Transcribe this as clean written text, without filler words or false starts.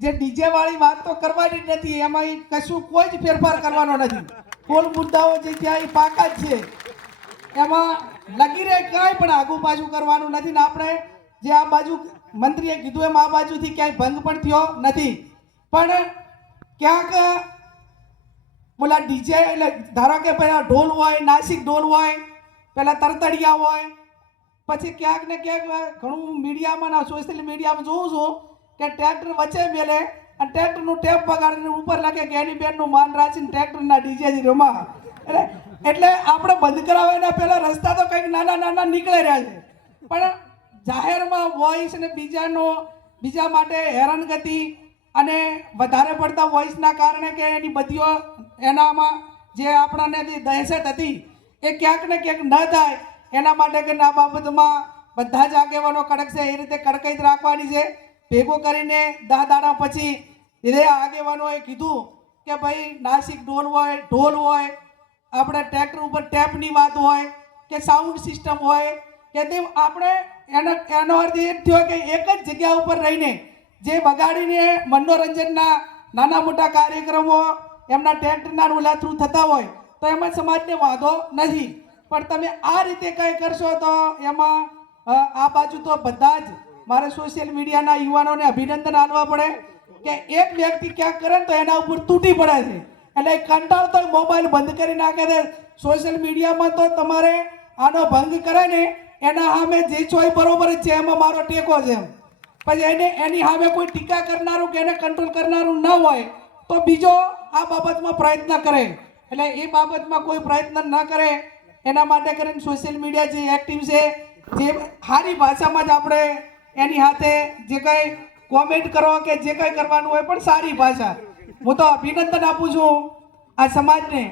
જે ડીજે વાળી વાત તો કરવાની જ નથી, એમાં કશું કોઈ જ ફેરફાર કરવાનો નથી. કુલ મુદ્દાઓ જે ત્યાં પાકા જ છે, એમાં લગી રહે કાંઈ પણ આગુ પાછું કરવાનું નથી. ને આપણે જે આ બાજુ મંત્રીએ કીધું એમ આ બાજુથી ક્યાંય ભંગ પણ થયો નથી. પણ ક્યાંક બોલા ડીજે એટલે ધારો કે પેલા ઢોલ હોય, નાસિક ઢોલ હોય, પેલા તરતડિયા હોય, પછી ક્યાંક ને ક્યાંક ઘણું મીડિયામાં સોશિયલ મીડિયામાં જોઉં છું કે ટ્રેક્ટર વચ્ચે મેલે અને ટ્રેક્ટરનું ટેપ પગાડીને ઉપર લખે કે એની બેનનું માન રાખીને ટ્રેક્ટરના ડીજેથી રમા. એટલે આપણે બંધ કરાવે એના પહેલા રસ્તા તો કંઈક નાના નાના નીકળી રહ્યા છે. પણ જાહેરમાં વોઇસ અને બીજા માટે હેરાનગતિ અને વધારે પડતા વોઇસના કારણે કે એની બધીઓ એનામાં જે આપણાને દહેશત હતી એ ક્યાંક ને ક્યાંક ન થાય એના માટે કે આ બાબતમાં બધા જ આગેવાનો કડક છે એ રીતે કડકાઈ રાખવાની છે. ભેગો કરીને 10 દાડા પછી એ આગેવાનોએ કીધું કે ભાઈ નાસિક ઢોલ હોય, આપણે ટ્રેક્ટર ઉપર ટેપની વાત હોય કે સાઉન્ડ સિસ્ટમ હોય કે તે આપણે એનો અર્થ એ થયો કે એક જ જગ્યા ઉપર રહીને જે બગાડીને મનોરંજનના નાના મોટા કાર્યક્રમો એમના ટ્રેક્ટરના ઓલા થ્રુ થતા હોય તો એમાં સમાજને વાંધો નથી. પણ તમે આ રીતે કંઈ કરશો તો એમાં આ બાજુ તો બધા જ મારે સોશિયલ મીડિયાના યુવાનોને અભિનંદન આપવા પડે કે એક વ્યક્તિ ક્યાંક કરે ને તો એના ઉપર તૂટી પડે છે. એટલે કંટાળતો મોબાઈલ બંધ કરી નાખે છે. સોશિયલ મીડિયામાં તો તમારે આનો ભંગ કરે ને એના સામે જે ચોય બરોબર જ છે, એમાં મારો ટેકો છે. પછી એની સામે કોઈ ટીકા કરનારું કે એને કંટ્રોલ કરનારું ન હોય તો બીજો આ બાબતમાં પ્રયત્ન કરે. એટલે એ બાબતમાં કોઈ પ્રયત્ન ન કરે એના માટે કરીને સોશિયલ મીડિયા જે એક્ટિવ છે, જે સારી ભાષામાં જ આપણે એની સાથે જે કંઈ કોમેન્ટ કરો કે જે કંઈ કરવાનું હોય પણ સારી ભાષા. હું તો અભિનંદન આપું છું આ સમાજને